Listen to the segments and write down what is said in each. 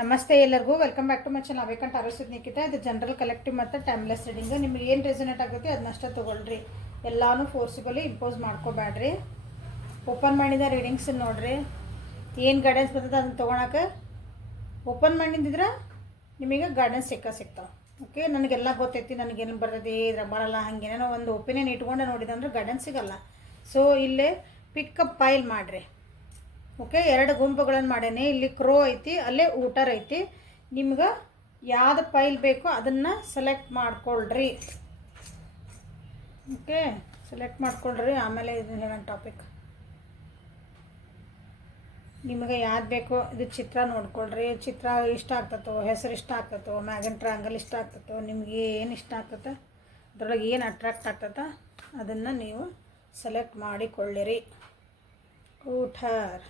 ನಮಸ್ತೆ ಎಲ್ಲರಿಗೂ welcome back to my channel awakened Arogya Nikhita. ಇದು ಜನರಲ್ ಕಲೆಕ್ಟಿವ್ ಮತ್ತು ಟೈಮ್ಲೆಸ್ ರೀಡಿಂಗ್. ನಿಮ್ಗೆ ಏನು ರೆಸನೇಟ್ ಆಗುತ್ತೆ ಅದನ್ನಷ್ಟೇ ತೊಗೊಳ್ರಿ, ಎಲ್ಲಾನು ಫೋರ್ಸಿಬಲಿ ಇಂಪೋಸ್ ಮಾಡ್ಕೋಬೇಡ್ರಿ. ಓಪನ್ ಮಾಡಿದ ರೀಡಿಂಗ್ಸ್ ನೋಡ್ರಿ, ಏನು ಗೈಡೆನ್ಸ್ ಬರ್ತದೆ ಅದನ್ನು ತೊಗೊಳಕ್ಕೆ ಓಪನ್ ಮಾಡಿದ್ರೆ ನಿಮಗೆ ಗೈಡೆನ್ಸ್ ಸಿಗ್ತಾವೆ. ಓಕೆ, ನನಗೆಲ್ಲ ಗೊತ್ತೈತಿ, ನನಗೇನು ಬರ್ತೈತಿ ಇದ್ರ ಬರಲ್ಲ, ಹಾಗೇನೋ ಒಂದು ಒಪಿನಿಯನ್ ಇಟ್ಕೊಂಡು ನೋಡಿದಂದ್ರೆ ಗೈಡೆನ್ಸ್ ಸಿಗಲ್ಲ. ಸೊ ಇಲ್ಲೇ ಪಿಕಪ್ ಫೈಲ್ ಮಾಡಿರಿ. ಓಕೆ, 2 ಗುಂಪುಗಳನ್ನು ಮಾಡೇನಿ. ಇಲ್ಲಿ ಕ್ರೋ ಐತಿ, ಅಲ್ಲೇ ಊಟರ್ ಐತಿ. ನಿಮ್ಗೆ ಯಾವ್ದು ಫೈಲ್ ಬೇಕೋ ಅದನ್ನು ಸೆಲೆಕ್ಟ್ ಮಾಡ್ಕೊಳ್ರಿ. ಓಕೆ, ಸೆಲೆಕ್ಟ್ ಮಾಡ್ಕೊಳ್ರಿ. ಆಮೇಲೆ ಇದು ಹೇಳೋಣ ಟಾಪಿಕ್. ನಿಮಗೆ ಯಾವ್ದು ಬೇಕೋ ಇದು ಚಿತ್ರ ನೋಡ್ಕೊಳ್ರಿ. ಚಿತ್ರ ಇಷ್ಟ ಆಗ್ತತೋ, ಹೆಸರು ಇಷ್ಟ ಆಗ್ತತೋ, ಮ್ಯಾಗನ್ ಟ್ರಾಂಗಲ್ ಇಷ್ಟ ಆಗ್ತತೋ, ನಿಮ್ಗೆ ಏನು ಇಷ್ಟ ಆಗ್ತದೆ ಅದ್ರೊಳಗೆ ಏನು ಅಟ್ರಾಕ್ಟ್ ಆಗ್ತದೆ ಅದನ್ನು ನೀವು ಸೆಲೆಕ್ಟ್ ಮಾಡಿಕೊಳ್ಳಿರಿ. ಊಟರ್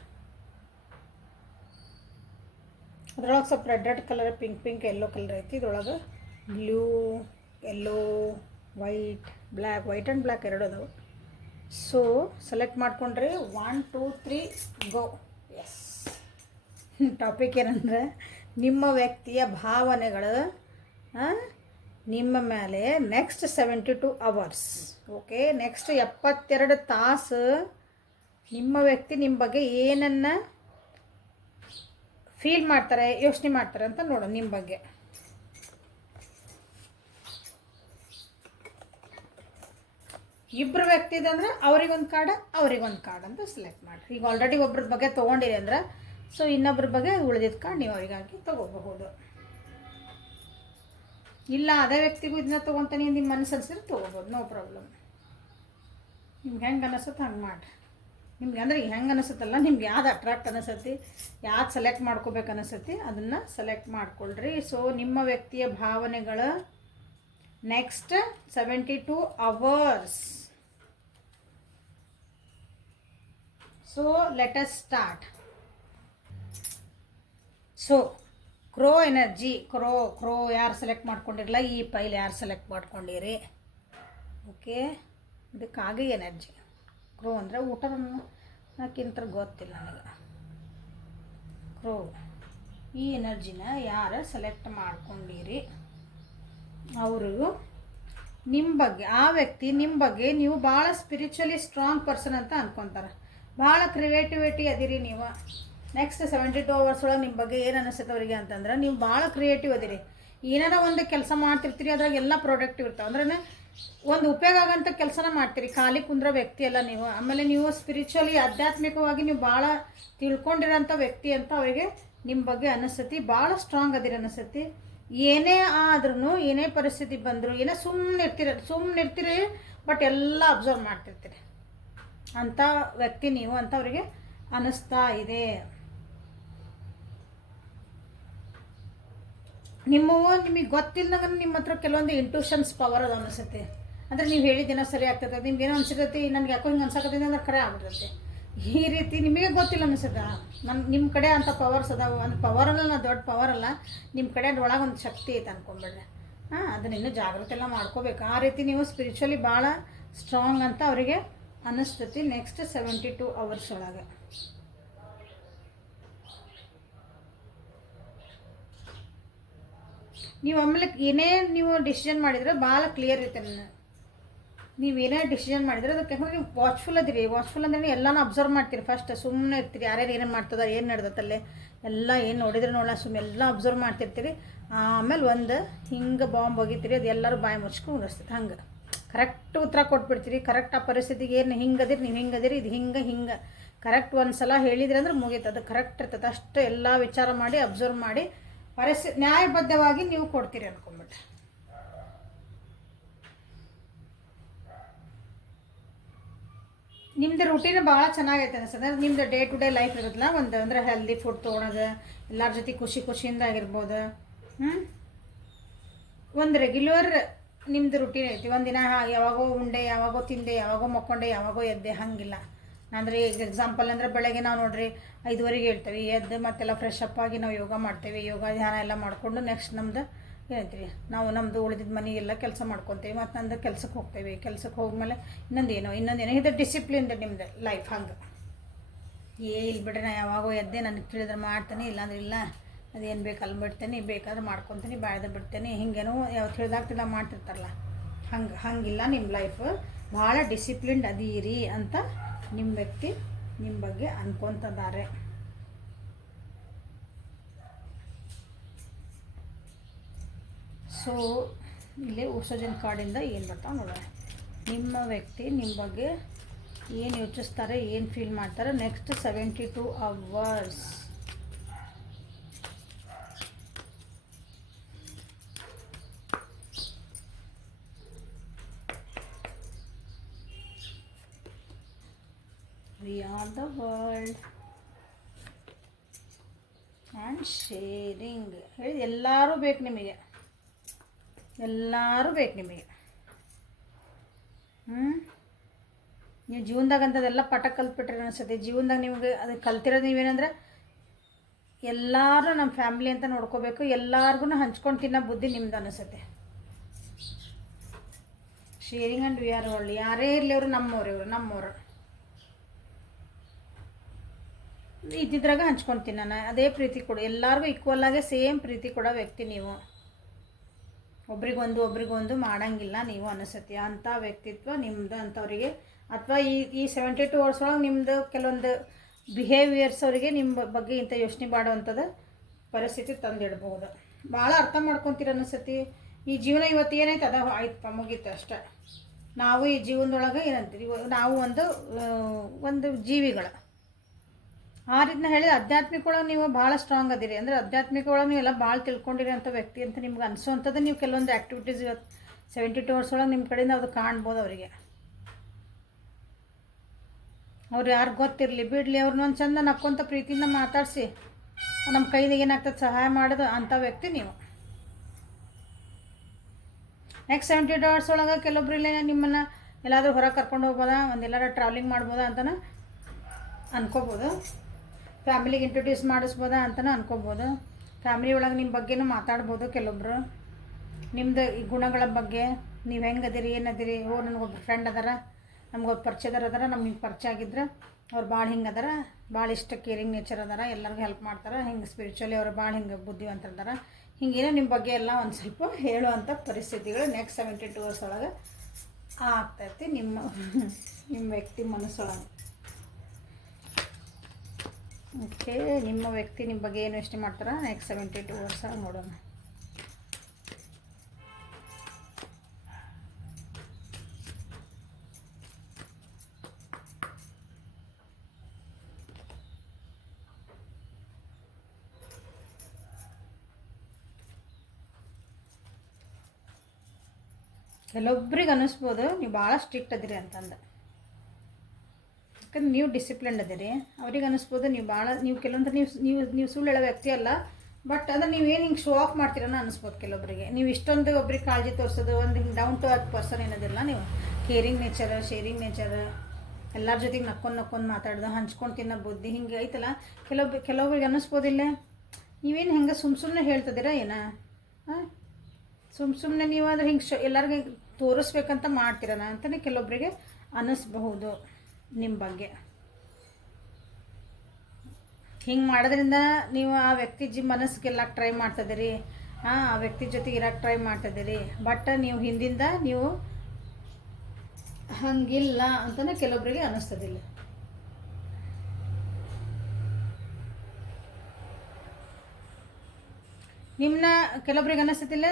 ಅದ್ರೊಳಗೆ ಸ್ವಲ್ಪ red colour, pink yellow colour ಐತಿ. ಇದ್ರೊಳಗೆ blue, yellow, white and black 2 ಅದಾವೆ. ಸೊ ಸೆಲೆಕ್ಟ್ ಮಾಡ್ಕೊಂಡ್ರೆ 1 2 3 ಗೋ. ಎಸ್, ಟಾಪಿಕ್ ಏನಂದರೆ ನಿಮ್ಮ ವ್ಯಕ್ತಿಯ ಭಾವನೆಗಳು ನಿಮ್ಮ ಮೇಲೆ ನೆಕ್ಸ್ಟ್ 72 ಅವರ್ಸ್. ಓಕೆ, ನೆಕ್ಸ್ಟ್ 72 ತಾಸು ನಿಮ್ಮ ವ್ಯಕ್ತಿ ನಿಮ್ಮ ಬಗ್ಗೆ ಏನನ್ನು ಫೀಲ್ ಮಾಡ್ತಾರೆ, ಯೋಚನೆ ಮಾಡ್ತಾರೆ ಅಂತ ನೋಡೋಣ. ನಿಮ್ಮ ಬಗ್ಗೆ ಇಬ್ಬರು ವ್ಯಕ್ತಿ ಇದಂದ್ರೆ ಅವ್ರಿಗೊಂದು ಕಾರ್ಡ್ ಅಂತ ಸೆಲೆಕ್ಟ್ ಮಾಡಿರಿ. ಈಗ ಆಲ್ರೆಡಿ ಒಬ್ರ ಬಗ್ಗೆ ತೊಗೊಂಡಿರಿ ಅಂದ್ರೆ ಸೊ ಇನ್ನೊಬ್ರ ಬಗ್ಗೆ ಉಳಿದಿದ್ದ ಕಾರ್ಡ್ ನೀವು ಅವರಿಗಾಗಿ ತೊಗೋಬಹುದು. ಇಲ್ಲ ಅದೇ ವ್ಯಕ್ತಿಗೂ ಇದನ್ನ ತೊಗೊತಾನೆ ನಿಮ್ಮ ಮನಸ್ಸು ಅನ್ಸಿದ್ರೆ ತೊಗೋಬೋದು, ನೋ ಪ್ರಾಬ್ಲಮ್. ನಿಮ್ಗೆ ಹೆಂಗೆ ಅನಿಸುತ್ತೆ ಹಂಗೆ ಮಾಡಿರಿ. ನಿಮ್ಗೆ ಅಂದ್ರೆ ಹೆಂಗೆ ಅನಿಸುತ್ತಲ್ಲ, ನಿಮ್ಗೆ ಯಾವ್ದು ಅಟ್ರಾಕ್ಟ್ ಅನಿಸುತ್ತೆ, ಯಾವ್ದು ಸೆಲೆಕ್ಟ್ ಮಾಡ್ಕೋಬೇಕು ಅನಿಸುತ್ತೆ ಅದನ್ನು ಸೆಲೆಕ್ಟ್ ಮಾಡ್ಕೊಳ್ರಿ. ಸೊ ನಿಮ್ಮ ವ್ಯಕ್ತಿಯ ಭಾವನೆಗಳು next 72 hours. So let us start. So crow energy, crow ಯಾರು ಸೆಲೆಕ್ಟ್ ಮಾಡ್ಕೊಂಡಿರಲ್ಲ, ಈ ಫೈಲ್ ಯಾರು ಸೆಲೆಕ್ಟ್ ಮಾಡ್ಕೊಂಡಿರಿ. ಓಕೆ, ಇದು ಕಾಗೆ ಎನರ್ಜಿ. ಕ್ರೋ ಅಂದರೆ ಊಟಕ್ಕಿಂತ ಗೊತ್ತಿಲ್ಲ ನನಗೆ. ಕ್ರೋ ಈ ಎನರ್ಜಿನ ಯಾರು ಸೆಲೆಕ್ಟ್ ಮಾಡ್ಕೊಂಡಿರಿ ಅವರು ನಿಮ್ಮ ಬಗ್ಗೆ, ಆ ವ್ಯಕ್ತಿ ನಿಮ್ಮ ಬಗ್ಗೆ ನೀವು ಭಾಳ ಸ್ಪಿರಿಚುವಲಿ ಸ್ಟ್ರಾಂಗ್ ಪರ್ಸನ್ ಅಂತ ಅಂದ್ಕೊತಾರೆ. ಭಾಳ ಕ್ರಿಯೇಟಿವಿಟಿ ಅದಿರಿ ನೀವು. ನೆಕ್ಸ್ಟ್ 72 ಅವರ್ಸ್ ಒಳಗೆ ನಿಮ್ಮ ಬಗ್ಗೆ ಏನು ಅನಿಸುತ್ತೆ ಅವರಿಗೆ ಅಂತಂದ್ರೆ ನೀವು ಭಾಳ ಕ್ರಿಯೇಟಿವ್ ಅದಿರಿ. ಏನಾರ ಒಂದು ಕೆಲಸ ಮಾಡ್ತಿರ್ತೀರಿ, ಅದ್ರಾಗ ಎಲ್ಲ ಪ್ರಾಡಕ್ಟಿವ್ ಇರ್ತಾವೆ. ಅಂದ್ರೆ ಒಂದು ಉಪಯೋಗ ಆಗೋಂಥ ಕೆಲಸನ ಮಾಡ್ತೀರಿ, ಖಾಲಿ ಕುಂದ್ರ ವ್ಯಕ್ತಿ ಅಲ್ಲ ನೀವು. ಆಮೇಲೆ ನೀವು ಸ್ಪಿರಿಚುವಲಿ ಆಧ್ಯಾತ್ಮಿಕವಾಗಿ ನೀವು ಭಾಳ ತಿಳ್ಕೊಂಡಿರೋಂಥ ವ್ಯಕ್ತಿ ಅಂತ ಅವರಿಗೆ ನಿಮ್ಮ ಬಗ್ಗೆ ಅನಿಸ್ತತಿ. ಭಾಳ ಸ್ಟ್ರಾಂಗ್ ಅದಿರಿ ಅನಿಸ್ತತಿ. ಏನೇ ಆದ್ರೂ, ಏನೇ ಪರಿಸ್ಥಿತಿ ಬಂದರೂ, ಏನೇ ಸುಮ್ಮನಿರ್ತೀರಿ ಬಟ್ ಎಲ್ಲ ಅಬ್ಸರ್ವ್ ಮಾಡ್ತಿರ್ತೀರಿ ಅಂಥ ವ್ಯಕ್ತಿ ನೀವು ಅಂತ ಅವರಿಗೆ ಅನ್ನಿಸ್ತಾ ಇದೆ. ನಿಮಗೆ ಗೊತ್ತಿಲ್ಲದಂಗೆ ನಿಮ್ಮ ಹತ್ರ ಕೆಲವೊಂದು ಇಂಟ್ಯೂಷನ್ಸ್ ಪವರ್ ಅದು ಅನಿಸುತ್ತೆ. ಅಂದರೆ ನೀವು ಹೇಳಿದ್ದೇನೋ ಸರಿ ಆಗ್ತದೆ, ನಿಮ್ಗೆ ಏನೋ ಅನ್ಸಿರ್ತೈತಿ, ನನಗೆ ಯಾಕೋ ಹಿಂಗೆ ಅನ್ಸಕತ್ತೈತಿ ಅಂದ್ರೆ ಖರೆ ಆಗ್ಬಿಡ್ತೈತಿ. ಈ ರೀತಿ ನಿಮಗೆ ಗೊತ್ತಿಲ್ಲ ಅನಿಸುತ್ತೆ. ನಿಮ್ಮ ಕಡೆ ಅಂಥ ಪವರ್ಸ್ ಅದಾವೆ. ಒಂದು ಪವರ್ ಅಲ್ಲ, ದೊಡ್ಡ ಪವರ್ ಅಲ್ಲ, ನಿಮ್ಮ ಕಡೆ ಒಳಗೆ ಒಂದು ಶಕ್ತಿ ಐತೆ ಅಂದ್ಕೊಂಬಿಡ್ರಿ. ಅದನ್ನ ಇನ್ನೂ ಜಾಗೃತಿ ಎಲ್ಲ ಮಾಡ್ಕೋಬೇಕು. ಆ ರೀತಿ ನೀವು ಸ್ಪಿರಿಚುವಲಿ ಭಾಳ ಸ್ಟ್ರಾಂಗ್ ಅಂತ ಅವರಿಗೆ ಅನ್ನಿಸ್ತೈತಿ ನೆಕ್ಸ್ಟ್ 72 ಅವರ್ಸ್ ಒಳಗೆ. ನೀವು ಆಮೇಲೆ ಏನೇ ನೀವು ಡಿಸಿಷನ್ ಮಾಡಿದ್ರೆ ಭಾಳ ಕ್ಲಿಯರ್ ಇರುತ್ತೆ. ನೀವೇನೇ ಡಿಸಿಷನ್ ಮಾಡಿದ್ರೆ ಅದಕ್ಕೆ ಯಾಕಂದ್ರೆ ನೀವು ವಾಚ್ಫುಲ್ ಅದಿರಿ. ವಾಚ್ಫುಲ್ ಅಂದ್ರೆ ಎಲ್ಲನೂ ಅಬ್ಸರ್ವ್ ಮಾಡ್ತೀರಿ. ಫಸ್ಟ್ ಸುಮ್ಮನೆ ಇರ್ತೀರಿ, ಯಾರ್ಯಾರು ಏನೇನು ಮಾಡ್ತದ, ಏನು ನಡೆದತ್ತಲ್ಲೇ ಎಲ್ಲ ಏನು ನೋಡಿದ್ರೆ ನೋಡಲ್ಲ, ಸುಮ್ಮನೆ ಎಲ್ಲ ಅಬ್ಸರ್ವ್ ಮಾಡ್ತಿರ್ತೀರಿ. ಆಮೇಲೆ ಒಂದು ಹಿಂಗೆ ಬಾಂಬ್ ಹೋಗಿತೀರಿ, ಅದು ಎಲ್ಲರೂ ಬಾಯಿ ಮುಚ್ಕೊಂಡು ಉಳಿಸ್ತೈತೆ. ಹಂಗೆ ಕರೆಕ್ಟ್ ಉತ್ತರ ಕೊಟ್ಬಿಡ್ತೀರಿ. ಕರೆಕ್ಟ್ ಆ ಪರಿಸ್ಥಿತಿಗೆ ಏನು ಹಿಂಗದಿರಿ, ನೀವು ಹಿಂಗದಿರಿ, ಇದು ಹಿಂಗೆ ಕರೆಕ್ಟ್ ಒಂದು ಸಲ ಹೇಳಿದ್ರಿ ಅಂದ್ರೆ ಮುಗೀತು. ಅದು ಕರೆಕ್ಟ್ ಇರ್ತದೆ. ಅಷ್ಟು ಎಲ್ಲ ವಿಚಾರ ಮಾಡಿ ಅಬ್ಸರ್ವ್ ಮಾಡಿ ನ್ಯಾಯಬದ್ಧವಾಗಿ ನೀವು ಕೊಡ್ತೀರಿ ಅನ್ಕೊಂಬಿಟ್ರೆ. ನಿಮ್ಮದು ರೂಟೀನ್ ಭಾಳ ಚೆನ್ನಾಗೈತೆ ಅನಿಸ್ತದೆ. ನಿಮ್ಮದು ಡೇ ಟು ಡೇ ಲೈಫ್ ಇರುತ್ತಲ್ಲ, ಒಂದು ಅಂದರೆ ಹೆಲ್ದಿ ಫುಡ್ ತೊಗೊಳೋದು, ಎಲ್ಲರ ಜೊತೆ ಖುಷಿಯಿಂದ ಆಗಿರ್ಬೋದು. ಒಂದು ರೆಗ್ಯುಲರ್ ನಿಮ್ಮದು ರೂಟೀನ್ ಐತಿ. ಒಂದಿನ ಯಾವಾಗೋ ಉಂಡೆ, ಯಾವಾಗೋ ತಿಂದೆ, ಯಾವಾಗೋ ಮಕ್ಕೊಂಡೆ, ಯಾವಾಗೋ ಎದ್ದೆ, ಹಂಗಿಲ್ಲ. ಅಂದರೆ ಈಗ ಎಕ್ಸಾಂಪಲ್ ಅಂದರೆ ಬೆಳಗ್ಗೆ ನಾವು ನೋಡಿರಿ 5ಗಂಟೆಗೆ ಹೇಳ್ತೇವೆ, ಎದ್ದು ಮತ್ತೆಲ್ಲ ಫ್ರೆಶ್ ಅಪ್ ಆಗಿ ನಾವು ಯೋಗ ಮಾಡ್ತೇವೆ. ಯೋಗ ಧ್ಯಾನ ಎಲ್ಲ ಮಾಡಿಕೊಂಡು ನೆಕ್ಸ್ಟ್ ನಮ್ದು ಏನೈತ್ರಿ, ನಾವು ನಮ್ಮದು ಉಳಿದಿದ್ದ ಮನೆಗೆಲ್ಲ ಕೆಲಸ ಮಾಡ್ಕೊತೀವಿ. ಮತ್ತು ನಂದು ಕೆಲ್ಸಕ್ಕೆ ಹೋಗ್ತೇವೆ. ಕೆಲ್ಸಕ್ಕೆ ಹೋದ್ಮೇಲೆ ಇನ್ನೊಂದೇನೋ ಇದು ಡಿಸಿಪ್ಲಿನ್ ನಿಮ್ಮದು ಲೈಫ್. ಹಂಗೆ ಇಲ್ಲಿ ಬಿಡ್ರಿ, ನಾ ಯಾವಾಗೋ ಎದ್ದೆ ನನಗೆ ತಿಳಿದ್ರೆ ಮಾಡ್ತೀನಿ, ಇಲ್ಲಾಂದ್ರೆ ಇಲ್ಲ. ಅದೇನು ಬೇಕು ಅಲ್ಲಿ ಬಿಡ್ತೇನೆ, ಬೇಕಾದ್ರೆ ಮಾಡ್ಕೊತೀನಿ, ಬಾಯ್ದು ಬಿಡ್ತೇನೆ, ಹಿಂಗೇನೋ ಯಾವತ್ತು ತಿಳಿದಾಗ್ತಿಲ್ಲ ಮಾಡ್ತಿರ್ತಾರಲ್ಲ, ಹಂಗಿಲ್ಲ. ನಿಮ್ಮ ಲೈಫ್ ಭಾಳ ಡಿಸಿಪ್ಲಿನ್ಡ್ ಅದೀರಿ ಅಂತ ನಿಮ್ಮ ವ್ಯಕ್ತಿ ನಿಮ್ಮ ಬಗ್ಗೆ ಅನ್ಕೊತಿದ್ದಾರೆ. ಸೊ ಇಲ್ಲಿ ಓಸೋಜನ್ ಕಾರ್ಡಿಂದ ಏನು ಬರ್ತಾವೆ ನೋಡೋಣ. ನಿಮ್ಮ ವ್ಯಕ್ತಿ ನಿಮ್ಮ ಬಗ್ಗೆ ಏನು ಯೋಚಿಸ್ತಾರೆ, ಏನು ಫೀಲ್ ಮಾಡ್ತಾರೆ next 72 hours. We are the world and sharing. ಹೇಳಿ ಎಲ್ಲರೂ ಬೇಕು ನಿಮಗೆ, ಎಲ್ಲರೂ ಬೇಕು ನಿಮಗೆ. ನೀವು ಜೀವನದಾಗ ಅಂಥದ್ದೆಲ್ಲ ಪಾಠ ಕಲ್ತ್ಬಿಟ್ರಿ ಅನಿಸುತ್ತೆ. ಜೀವನದಾಗ ನಿಮಗೆ ಅದು ಕಲ್ತಿರೋದು ನೀವೇನಂದ್ರೆ ಎಲ್ಲರೂ ನಮ್ಮ ಫ್ಯಾಮ್ಲಿ ಅಂತ ನೋಡ್ಕೋಬೇಕು, ಎಲ್ಲರಿಗೂ ಹಂಚ್ಕೊಂಡು ತಿನ್ನೋ ಬುದ್ಧಿ ನಿಮ್ದು ಅನಿಸುತ್ತೆ. Sharing and we are world. ಯಾರೇ ಇರಲಿ ಅವರು ನಮ್ಮವರು ಇದ್ದಿದ್ರಾಗ ಹಂಚ್ಕೊತೀನಿ ನಾನು. ಅದೇ ಪ್ರೀತಿ ಕೊಡು, ಎಲ್ಲರಿಗೂ ಈಕ್ವಲಾಗೆ ಸೇಮ್ ಪ್ರೀತಿ ಕೊಡೋ ವ್ಯಕ್ತಿ ನೀವು. ಒಬ್ರಿಗೊಂದು ಮಾಡಂಗಿಲ್ಲ ನೀವು ಅನಿಸುತ್ತೆ. ಅಂಥ ವ್ಯಕ್ತಿತ್ವ ನಿಮ್ಮದು ಅಂಥವ್ರಿಗೆ. ಅಥವಾ ಈ 72 hours ಒಳಗೆ ನಿಮ್ಮದು ಕೆಲವೊಂದು ಬಿಹೇವಿಯರ್ಸ್ ಅವರಿಗೆ ನಿಮ್ಮ ಬಗ್ಗೆ ಇಂಥ ಯೋಚನೆ ಮಾಡುವಂಥದ್ದು ಪರಿಸ್ಥಿತಿ ತಂದಿಡ್ಬೋದು. ಭಾಳ ಅರ್ಥ ಮಾಡ್ಕೊತೀರ ಅನಿಸುತ್ತೆ. ಈ ಜೀವನ ಇವತ್ತು ಏನೈತೆ ಅದ ಆಯ್ತಪ್ಪ, ಮುಗೀತು ಅಷ್ಟೆ. ನಾವು ಈ ಜೀವನದೊಳಗೆ ಏನಂತೀವಿ, ನಾವು ಒಂದು ಜೀವಿಗಳ ಆ ರೀತಿನ ಹೇಳಿದ್ರೆ ಆಧ್ಯಾತ್ಮಿಕ ಒಳಗೆ ನೀವು ಭಾಳ ಸ್ಟ್ರಾಂಗ್ ಅದಿರಿ. ಅಂದರೆ ಆಧ್ಯಾತ್ಮಿಕ ಒಳಗೆ ನೀವೆಲ್ಲ ಭಾಳ ತಿಳ್ಕೊಂಡಿರೋ ಅಂಥ ವ್ಯಕ್ತಿ ಅಂತ ನಿಮ್ಗೆ ಅನಿಸೋವಂಥದ್ದು. ನೀವು ಕೆಲವೊಂದು ಆ್ಯಕ್ಟಿವಿಟೀಸ್ ಇವತ್ತು 72 hours ಒಳಗೆ ನಿಮ್ಮ ಕಡೆಯಿಂದ ಅದು ಕಾಣ್ಬೋದು ಅವರಿಗೆ. ಅವ್ರು ಯಾರು ಗೊತ್ತಿರಲಿ ಬಿಡಲಿ, ಅವ್ರನ್ನ ಒಂದು ಚಂದ ನಕ್ಕೊಂತ ಪ್ರೀತಿಯಿಂದ ಮಾತಾಡಿಸಿ ನಮ್ಮ ಕೈಲಿಗೆ ಏನಾಗ್ತದೆ ಸಹಾಯ ಮಾಡೋದು ಅಂಥ ವ್ಯಕ್ತಿ ನೀವು. ನೆಕ್ಸ್ಟ್ 72 hours ಒಳಗೆ ಕೆಲವೊಬ್ಬರಿಲ್ಲ ನಿಮ್ಮನ್ನು ಎಲ್ಲಾದರೂ ಹೊರಗೆ ಕರ್ಕೊಂಡು ಹೋಗ್ಬೋದಾ, ಒಂದೆಲ್ಲರ ಟ್ರಾವೆಲಿಂಗ್ ಮಾಡ್ಬೋದಾ ಅಂತಲೂ ಅನ್ಕೋಬೋದು. ಫ್ಯಾಮಿಲಿಗೆ ಇಂಟ್ರೊಡ್ಯೂಸ್ ಮಾಡಿಸ್ಬೋದಾ ಅಂತಲೂ ಅನ್ಕೋಬೋದು. ಫ್ಯಾಮಿಲಿ ಒಳಗೆ ನಿಮ್ಮ ಬಗ್ಗೆನೂ ಮಾತಾಡ್ಬೋದು ಕೆಲವೊಬ್ಬರು. ನಿಮ್ಮದು ಈ ಗುಣಗಳ ಬಗ್ಗೆ, ನೀವು ಹೆಂಗದಿರಿ ಏನದಿರಿ. ನನಗೊಬ್ಬರು ಫ್ರೆಂಡ್ ಅದಾರ, ನಮ್ಗೊಬ್ಬರು ಪರಿಚಯದವ್ರು ಅದಾರ, ನಮ್ಗೆ ಪರಿಚಯ ಆಗಿದ್ರೆ ಅವ್ರು ಭಾಳ ಹಿಂಗೆ ಅದಾರ, ಭಾಳ ಇಷ್ಟ ಕೇರಿಂಗ್ ನೇಚರ್ ಅದಾರ, ಎಲ್ಲರಿಗೂ ಹೆಲ್ಪ್ ಮಾಡ್ತಾರೆ, ಹಿಂಗೆ ಸ್ಪಿರಿಚುವಲಿ ಅವರು ಭಾಳ ಹಿಂಗೆ ಬುದ್ಧಿವಂತರದಾರ, ಹಿಂಗೇನೋ ನಿಮ್ಮ ಬಗ್ಗೆ ಎಲ್ಲ ಒಂದು ಸ್ವಲ್ಪ ಹೇಳುವಂಥ ಪರಿಸ್ಥಿತಿಗಳು ನೆಕ್ಸ್ಟ್ 72 hours ಒಳಗೆ ಆಗ್ತೈತಿ ನಿಮ್ಮ ವ್ಯಕ್ತಿ ಮನಸ್ಸೊಳಗೆ. ಓಕೆ, ನಿಮ್ಮ ವ್ಯಕ್ತಿ ನಿಮ್ಮ ಬಗ್ಗೆ ಏನು ಯೋಚನೆ ಮಾಡ್ತಾರೆ ನೆಕ್ಸ್ಟ್ 72 hours ನೋಡೋಣ. ಕೆಲವೊಬ್ರಿಗೆ ಅನ್ನಿಸ್ಬೋದು ನೀವು ಭಾಳ ಸ್ಟ್ರಿಕ್ಟ್ ಅದಿರಿ ಅಂತಂದು. ಯಾಕಂದ್ರೆ ನೀವು ಡಿಸಿಪ್ಲಿನ್ ಅದಿರಿ. ಅವ್ರಿಗೆ ಅನ್ನಿಸ್ಬೋದು ನೀವು ಕೆಲವೊಂದು ನೀವು ಸುಳ್ಳು ಹೇಳೋ ವ್ಯಕ್ತಿ ಅಲ್ಲ. ಬಟ್ ಅಂದ್ರೆ ನೀವೇನು ಹಿಂಗೆ ಶೋ ಆಫ್ ಮಾಡ್ತೀರನ್ನ ಅನ್ನಿಸ್ಬೋದು ಕೆಲವೊಬ್ಬರಿಗೆ. ನೀವು ಇಷ್ಟೊಂದು ಒಬ್ರಿಗೆ ಕಾಳಜಿ ತೋರಿಸೋದು, ಒಂದು ಹಿಂಗೆ ಡೌನ್ ಟು ಅರ್ತ್ ಪರ್ಸನ್ ಏನದಿಲ್ಲ ನೀವು. ಕೇರಿಂಗ್ ನೇಚರ್, ಶೇರಿಂಗ್ ನೇಚರ್, ಎಲ್ಲರ ಜೊತೆಗೆ ನಕ್ಕೊಂಡು ಮಾತಾಡೋದು, ಹಂಚ್ಕೊಂಡು ತಿನ್ನೋ ಬುದ್ಧಿ ಹಿಂಗೆ ಐತಲ್ಲ. ಕೆಲವೊಬ್ರಿಗೆ ಅನ್ನಿಸ್ಬೋದಿಲ್ಲ ನೀವೇನು ಹೆಂಗೆ ಸುಮ್ಮನೆ ಹೇಳ್ತಿದ್ದೀರಾ ಏನ, ಸುಮ್ಮನೆ ನೀವು ಆದರೆ ಹಿಂಗೆ ಎಲ್ಲರಿಗೆ ತೋರಿಸ್ಬೇಕಂತ ಮಾಡ್ತೀರನ ಅಂತಲೇ ಕೆಲವೊಬ್ಬರಿಗೆ ಅನ್ನಿಸ್ಬಹುದು ನಿಮ್ಮ ಬಗ್ಗೆ. ಹಿಂಗೆ ಮಾಡೋದ್ರಿಂದ ನೀವು ಆ ವ್ಯಕ್ತಿ ಮನಸ್ಸಿಗೆಲ್ಲಕ್ಕೆ ಟ್ರೈ ಮಾಡ್ತಿದ್ದೀರಿ, ಆ ವ್ಯಕ್ತಿ ಜೊತೆ ಇರೋಕ್ಕೆ ಟ್ರೈ ಮಾಡ್ತಿದ್ದೀರಿ. ಬಟ್ ನೀವು ಹಿಂದಿಂದ ನೀವು ಹಂಗಿಲ್ಲ ಅಂತಲೇ ಕೆಲವೊಬ್ಬರಿಗೆ ಅನ್ನಿಸ್ತದಿಲ್ಲ. ನಿಮ್ಮನ್ನ ಕೆಲವೊಬ್ರಿಗೆ ಅನ್ನಿಸ್ತಿಲ್ಲ,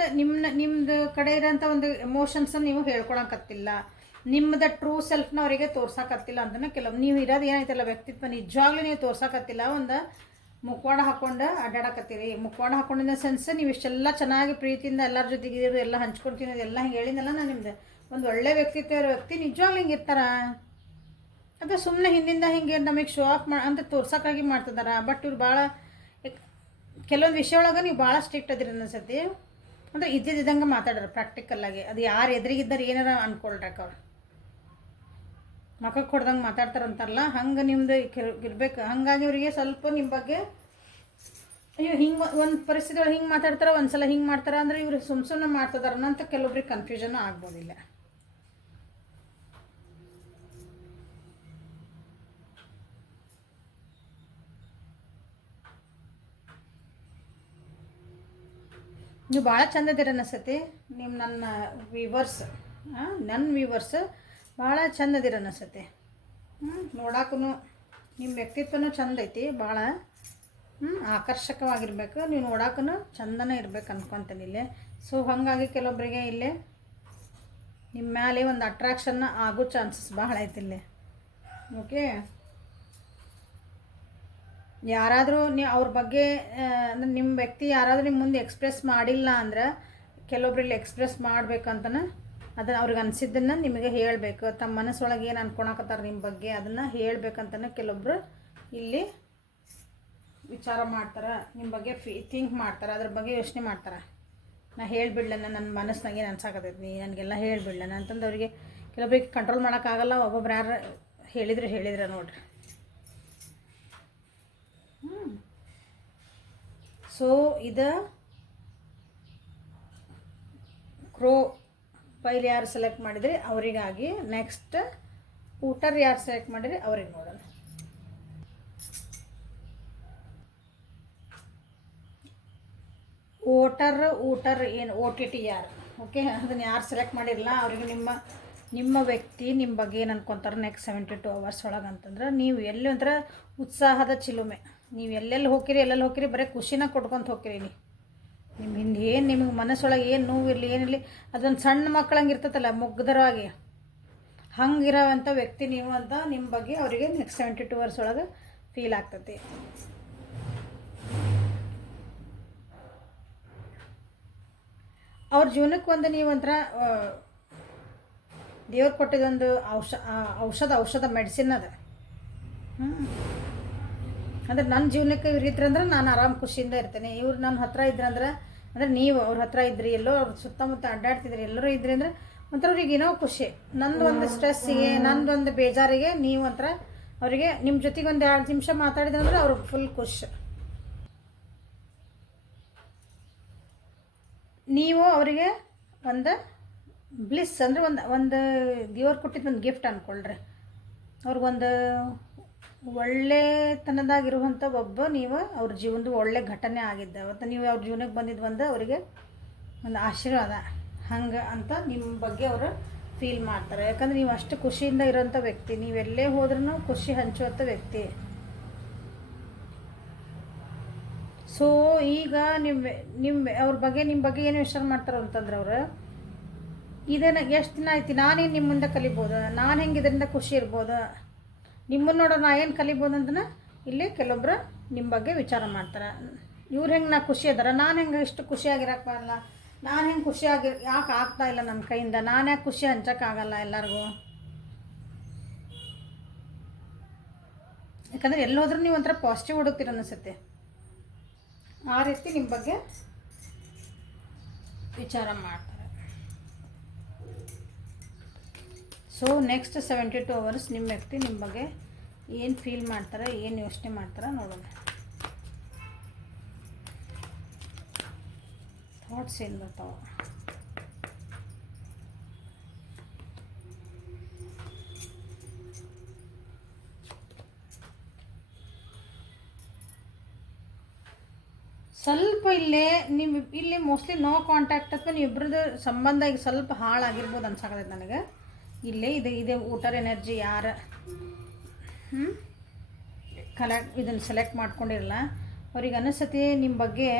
ನಿಮ್ಮದು ಕಡೆ ಇರೋಂಥ ಒಂದು ಎಮೋಷನ್ಸನ್ನು ನೀವು ಹೇಳ್ಕೊಳಕತ್ತಿಲ್ಲ, ನಿಮ್ಮದ ಟ್ರೂ ಸೆಲ್ಫ್ನ ಅವರಿಗೆ ತೋರ್ಸೋಕತ್ತಿಲ್ಲ ಅಂತಲೇ ನೀವು ಇರೋದು ಏನೈತಲ್ಲ ವ್ಯಕ್ತಿತ್ವ ನಿಜವಾಗ್ಲೂ ನೀವು ತೋರ್ಸೋಕತ್ತಿಲ್ಲ. ಒಂದು ಮುಖವಾಡ ಹಾಕ್ಕೊಂಡು ಅಡ್ಡಾಡಕತ್ತೀರಿ. ಮುಖವಾಡ ಹಾಕೊಂಡಿದ್ದ ಸೆನ್ಸ್ ನೀವು ಇಷ್ಟೆಲ್ಲ ಚೆನ್ನಾಗಿ ಪ್ರೀತಿಯಿಂದ ಎಲ್ಲರ ಜೊತೆಗೆ ಇರೋದು, ಎಲ್ಲ ಹಂಚ್ಕೊಳ್ತೀನಿ, ಎಲ್ಲ ಹಿಂಗೆ ಹೇಳಿದ್ನಲ್ಲ ನಾನು ನಿಮ್ದು ಒಂದು ಒಳ್ಳೆ ವ್ಯಕ್ತಿತ್ವ ಇರೋ ವ್ಯಕ್ತಿ ನಿಜವಾಗ್ಲೂ ಹಿಂಗೆ ಇರ್ತಾರ. ಅಥವಾ ಸುಮ್ಮನೆ ಹಿಂದಿಂದ ಹಿಂಗೆ ನಮಗೆ ಶೋ ಆಫ್ ಅಂತ ತೋರ್ಸೋಕ್ಕಾಗಿ ಮಾಡ್ತಿದಾರ. ಬಟ್ ಇವ್ರು ಭಾಳ ಕೆಲವೊಂದು ವಿಷಯ ಒಳಗೆ ನೀವು ಭಾಳ ಸ್ಟ್ರಿಕ್ಟ್ ಅದಿರಿ ಅನ್ಸತಿ. ಅಂದರೆ ಇದ್ದಂಗೆ ಮಾತಾಡ್ರಿ ಪ್ರಾಕ್ಟಿಕಲ್ಲಾಗಿ. ಅದು ಯಾರು ಎದುರಿಗಿದ್ದಾರೆ ಏನಾರ ಅನ್ಕೊಳ್ರಕ್ಕ ಅವ್ರು ಮಕ್ಕಕ್ಕೆ ಹೊಡೆದಂಗೆ ಮಾತಾಡ್ತಾರಂತಾರಲ್ಲ, ಹಂಗೆ ನಿಮ್ಮದು ಇರ್ಬೇಕು. ಹಾಗಾಗಿ ಇವರಿಗೆ ಸ್ವಲ್ಪ ನಿಮ್ಮ ಬಗ್ಗೆ ಅಯ್ಯೋ ಹಿಂಗೆ ಒಂದು ಪರಿಸ್ಥಿತಿ ಒಳಗೆ ಹಿಂಗೆ ಮಾತಾಡ್ತಾರೆ, ಒಂದು ಸಲ ಹಿಂಗೆ ಮಾಡ್ತಾರೆ ಅಂದರೆ ಇವರು ಸುಮ್ಮನೆ ಮಾಡ್ತಿದಾರನ ಅಂತ ಕೆಲವೊಬ್ರಿಗೆ ಕನ್ಫ್ಯೂಷನ್ ಆಗ್ಬೋದಿಲ್ಲ. ನೀವು ಭಾಳ ಚಂದದಿರ ಅನಿಸ್ತೈತಿ. ನಿಮ್ಮ ನನ್ನ ವ್ಯೂವರ್ಸ್ ಭಾಳ ಚಂದದಿರ ಅನಿಸ್ತೈತಿ. ನೋಡಕ್ಕೂ ನಿಮ್ಮ ವ್ಯಕ್ತಿತ್ವನೂ ಚಂದ ಐತಿ, ಭಾಳ ಆಕರ್ಷಕವಾಗಿರ್ಬೇಕು. ನೀವು ನೋಡಕ್ಕೂ ಚಂದನೇ ಇರ್ಬೇಕು ಅನ್ಕೊತೀನಿ ಇಲ್ಲೇ. ಸೊ ಹಾಗಾಗಿ ಕೆಲವೊಬ್ಬರಿಗೆ ಇಲ್ಲೇ ನಿಮ್ಮ ಮೇಲೆ ಒಂದು ಅಟ್ರಾಕ್ಷನ್ನ ಆಗೋ ಚಾನ್ಸಸ್ ಭಾಳ ಐತಿ ಇಲ್ಲೇ. ಓಕೆ, ಯಾರಾದರೂ ನೀವು ಅವ್ರ ಬಗ್ಗೆ ಅಂದರೆ ನಿಮ್ಮ ವ್ಯಕ್ತಿ ಯಾರಾದರೂ ನಿಮ್ಮ ಮುಂದೆ ಎಕ್ಸ್ಪ್ರೆಸ್ ಮಾಡಿಲ್ಲ ಅಂದ್ರೆ ಕೆಲವೊಬ್ರು ಇಲ್ಲಿ ಎಕ್ಸ್ಪ್ರೆಸ್ ಮಾಡ್ಬೇಕಂತನ ಅದನ್ನು ಅವ್ರಿಗೆ ಅನಿಸಿದ್ದನ್ನು ನಿಮಗೆ ಹೇಳಬೇಕು. ತಮ್ಮ ಮನಸ್ಸೊಳಗೆ ಏನು ಅನ್ಕೊಳಕತ್ತಾರೆ ನಿಮ್ಮ ಬಗ್ಗೆ ಅದನ್ನು ಹೇಳಬೇಕಂತನ ಕೆಲವೊಬ್ರು ಇಲ್ಲಿ ವಿಚಾರ ಮಾಡ್ತಾರೆ, ನಿಮ್ಮ ಬಗ್ಗೆ ಥಿಂಕ್ ಮಾಡ್ತಾರೆ, ಅದ್ರ ಬಗ್ಗೆ ಯೋಚನೆ ಮಾಡ್ತಾರೆ. ನಾ ಹೇಳಿಬಿಡ್ಲನ, ನನ್ನ ಮನಸ್ಸಿನಾಗ ಏನು ಅನ್ಸಾಕತ್ತೈತಿ, ನೀ ನನಗೆಲ್ಲ ಹೇಳಿಬಿಡ್ಲನ ಅಂತಂದು ಅವರಿಗೆ ಕೆಲವೊಬ್ರಿಗೆ ಕಂಟ್ರೋಲ್ ಮಾಡೋಕ್ಕಾಗಲ್ಲ. ಒಬ್ಬೊಬ್ರು ಯಾರು ಹೇಳಿದ್ರೆ ನೋಡ್ರಿ. ಸೊ ಇದು ಕ್ರೋ ಪೈಲ್ ಯಾರು ಸೆಲೆಕ್ಟ್ ಮಾಡಿದ್ರಿ ಅವರಿಗಾಗಿ. ನೆಕ್ಸ್ಟ್ ಊಟರ್ ಯಾರು ಸೆಲೆಕ್ಟ್ ಮಾಡಿದ್ರಿ ಅವ್ರಿಗೆ ನೋಡೋಣ. ಊಟರ್ ಏನು OTT ಯಾರು, ಓಕೆ, ಅದನ್ನು ಯಾರು ಸೆಲೆಕ್ಟ್ ಮಾಡಿರಲ್ಲ ಅವರಿಗೆ ನಿಮ್ಮ ವ್ಯಕ್ತಿ ನಿಮ್ಮ ಬಗ್ಗೆ ಏನು ಅನ್ಕೊತಾರೆ ನೆಕ್ಸ್ಟ್ 72 hours ಒಳಗೆ ಅಂತಂದ್ರೆ, ನೀವು ಎಲ್ಲಿ ಒಂಥರ ಉತ್ಸಾಹದ ಚಿಲುಮೆ. ನೀವು ಎಲ್ಲೆಲ್ಲಿ ಹೋಗಿರಿ ಬರೀ ಖುಷಿನ ಕೊಟ್ಕೊತ ಹೋಗ್ತೀರಿ. ನಿಮ್ಮ ಹಿಂದೆ ಏನು ನಿಮಗೆ ಮನಸ್ಸೊಳಗೆ ಏನು ನೋವಿರಲಿ ಏನಿರಲಿ ಅದೊಂದು ಸಣ್ಣ ಮಕ್ಕಳಂಗೆ ಇರ್ತೈತಲ್ಲ ಮುಗ್ಧರವಾಗಿ, ಹಂಗಿರೋವಂಥ ವ್ಯಕ್ತಿ ನೀವು ಅಂತ ನಿಮ್ಮ ಬಗ್ಗೆ ಅವರಿಗೆ ನೆಕ್ಸ್ಟ್ 72 hours ಒಳಗೆ ಫೀಲ್ ಆಗ್ತೈತಿ. ಅವ್ರ ಜೀವನಕ್ಕೆ ಒಂದು ನೀವು ಒಂಥರ ದೇವ್ರು ಕೊಟ್ಟಿದ್ದೊಂದು ಔಷಧ ಮೆಡಿಸಿನ್ ಅದ. ಅಂದರೆ ನನ್ನ ಜೀವನಕ್ಕೆ ಇವ್ರು ಇದ್ರಂದ್ರೆ ನಾನು ಆರಾಮ್ ಖುಷಿಯಿಂದ ಇರ್ತೇನೆ. ಇವ್ರು ನನ್ನ ಹತ್ರ ಇದ್ರಂದ್ರೆ ಅಂದರೆ ನೀವು ಅವ್ರ ಹತ್ರ ಇದ್ರಿ, ಎಲ್ಲೋ ಅವ್ರ ಸುತ್ತಮುತ್ತ ಅಡ್ಡಾಡ್ತಿದ್ರಿ, ಎಲ್ಲರೂ ಇದ್ರಿ ಅಂದ್ರೆ ಒಂಥರ ಅವ್ರಿಗೆ ಏನೋ ಖುಷಿ. ನಂದು ಒಂದು ಸ್ಟ್ರೆಸ್ಸಿಗೆ ನಂದೊಂದು ಬೇಜಾರಿಗೆ ನೀವು ಒಂಥರ ಅವರಿಗೆ ನಿಮ್ಮ ಜೊತೆಗೆ ಒಂದು 2 ನಿಮಿಷ ಮಾತಾಡಿದ್ರಂದ್ರೆ ಅವ್ರಿಗೆ ಫುಲ್ ಖುಷಿ. ನೀವು ಅವರಿಗೆ ಒಂದು ಬ್ಲಿಸ್ ಅಂದರೆ ಒಂದು ದೇವ್ರು ಕೊಟ್ಟಿದ್ದು ಒಂದು ಗಿಫ್ಟ್ ಅಂದ್ಕೊಳ್ರಿ. ಅವ್ರಿಗೊಂದು ಒಳ್ಳೆತನದಾಗಿರುವಂಥ ನೀವು ಅವ್ರ ಜೀವನದ ಒಳ್ಳೆ ಘಟನೆ ಆಗಿದ್ದ ಮತ್ತು ನೀವು ಅವ್ರ ಜೀವನಕ್ಕೆ ಬಂದಿದ್ದು ಅವರಿಗೆ ಒಂದು ಆಶೀರ್ವಾದ ಹಂಗೆ ಅಂತ ನಿಮ್ಮ ಬಗ್ಗೆ ಅವರು ಫೀಲ್ ಮಾಡ್ತಾರೆ. ಯಾಕಂದ್ರೆ ನೀವು ಅಷ್ಟು ಖುಷಿಯಿಂದ ಇರೋಂಥ ವ್ಯಕ್ತಿ, ನೀವೆಲ್ಲೇ ಹೋದ್ರೂ ಖುಷಿ ಹಂಚುವಂಥ ವ್ಯಕ್ತಿ. ಸೊ ಈಗ ಅವ್ರ ಬಗ್ಗೆ ನಿಮ್ಮ ಬಗ್ಗೆ ಏನು ವಿಚಾರ ಮಾಡ್ತಾರೆ ಅಂತಂದ್ರೆ ಅವರು ಇದನ್ನು ಎಷ್ಟು ದಿನ ಆಯ್ತು ನಾನೇನು ನಿಮ್ಮ ಮುಂದೆ ಕಲಿಬೋದು, ನಾನು ಹೆಂಗೆ ಇದರಿಂದ ಖುಷಿ ಇರ್ಬೋದು, ನಿಮ್ಮನ್ನು ನೋಡೋ ನಾ ಏನು ಕಲಿಬೋದು ಅಂತನ ಇಲ್ಲಿ ಕೆಲವೊಬ್ರು ನಿಮ್ಮ ಬಗ್ಗೆ ವಿಚಾರ ಮಾಡ್ತಾರೆ. ಇವ್ರು ಹೆಂಗೆ ನಾ ಖುಷಿ ಅದಾರ, ನಾನು ಹೆಂಗೆ ಇಷ್ಟು ಖುಷಿಯಾಗಿರೋಕ್ಕೆ ಬರಲ್ಲ, ನಾನು ಹೆಂಗೆ ಖುಷಿಯಾಗಿ ಯಾಕೆ ಆಗ್ತಾಯಿಲ್ಲ ನನ್ನ ಕೈಯಿಂದ, ನಾನು ಯಾಕೆ ಖುಷಿ ಹಂಚೋಕ್ಕಾಗಲ್ಲ ಎಲ್ಲರಿಗೂ. ಯಾಕಂದರೆ ಎಲ್ಲೋದ್ರೂ ನೀವು ಒಂಥರ ಪಾಸಿಟಿವ್ ಹುಡುಕ್ತೀರ ಅನಿಸುತ್ತೆ. ಆ ರೀತಿ ನಿಮ್ಮ ಬಗ್ಗೆ ವಿಚಾರ ಮಾಡ್ತಾರೆ. ಸೊ ನೆಕ್ಸ್ಟ್ 72 hours ನಿಮ್ಮ ವ್ಯಕ್ತಿ ನಿಮ್ಮ ಬಗ್ಗೆ ಏನು ಫೀಲ್ ಮಾಡ್ತಾರೆ, ಏನು ಯೋಚನೆ ಮಾಡ್ತಾರೆ ನೋಡೋಣ. ಥಾಟ್ಸ್ ಏನು ಬರ್ತಾವ. ಸ್ವಲ್ಪ ಇಲ್ಲಿ ಮೋಸ್ಟ್ಲಿ ನೋ ಕಾಂಟ್ಯಾಕ್ಟ್ ಅಥವಾ ನೀವಿಬ್ರದ್ದು ಸಂಬಂಧ ಈಗ ಸ್ವಲ್ಪ ಹಾಳಾಗಿರ್ಬೋದು ಅನ್ಸಾಕತ್ತೈತೆ ನನಗೆ. ಇದೆ ಊಟರ್ ಎನರ್ಜಿ ಯಾರು ಇದನ್ನು ಸೆಲೆಕ್ಟ್ ಮಾಡ್ಕೊಂಡಿರಲ್ಲ ಅವ್ರಿಗೆ ಅನಿಸ್ತತಿ ನಿಮ್ಮ ಬಗ್ಗೆ,